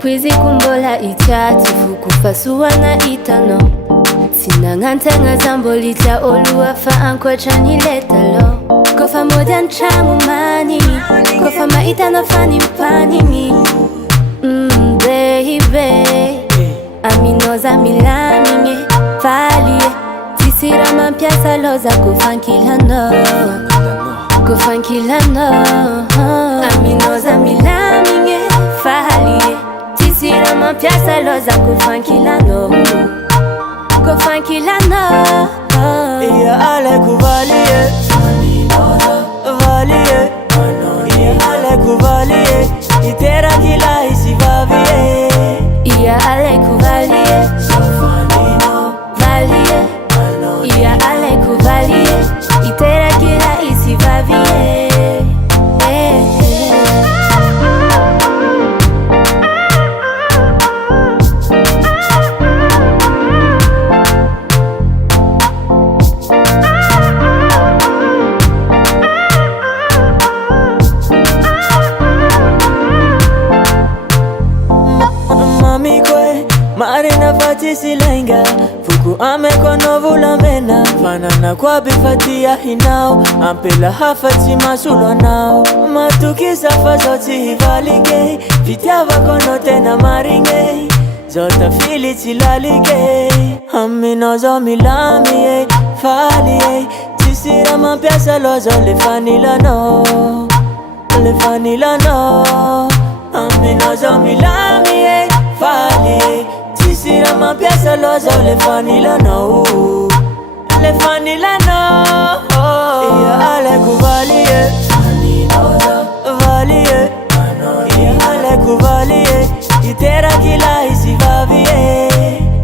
Pwizi kumbola ichatu kufasua na itano Sina ngantanga zambolita oluwa fa anko chani letalo Kofa moja nchangu mani Kofa maitano fani mpani mi Baby Aminoza milaminge Falie Tisira mampiasa loza kufankilano Kufankilano Aminoza milaminge Falie Tisira mampiasa loza kufankilano Kufankilano Iya ale kuvalie Valie Iya ale kuvalie Itera kila isi vavie Iya ale kuvalie Valie Iya ale kuvalie Itera kila isi vavie Marina fati silenga Fuku ame kono vula mena Fanana kwa bifatia hinao Ampela hafati masulo nao Matuki safa zoti hivalige Vitiava kono tena maringe Zota fili tilalige Aminozo milami Fali Tisira mampiasa lozo le fanila no Le fanila no Aminozo milami Fali Tisira mampiasa loza le fanila no Le fanila no Iya ale kuvalie Valie Iya ale kuvalie Itera kila isi vavie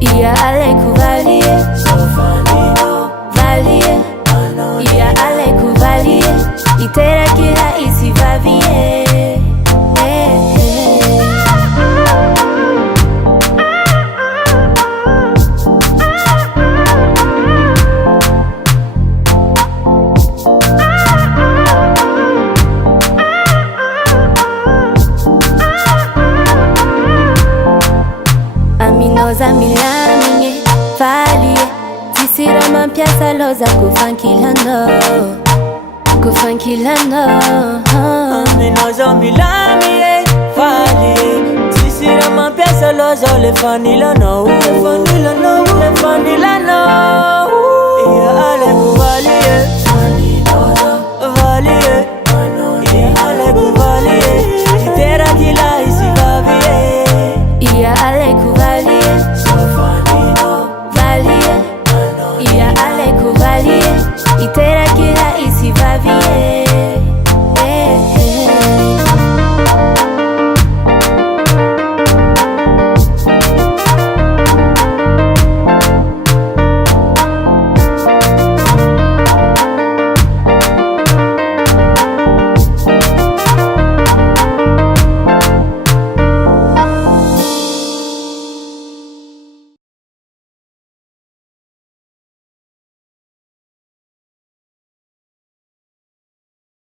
Iya ale kuvalie Valie Iya ale kuvalie Itera kila isi vavie Aminoza milaminge Falie Tisira mampiasa loza kufankilano Kufankilano Aminoza milaminge Falie Tisira mampiasa loza le fanila no Le fanila no Le fanila no Iya ale kuvalie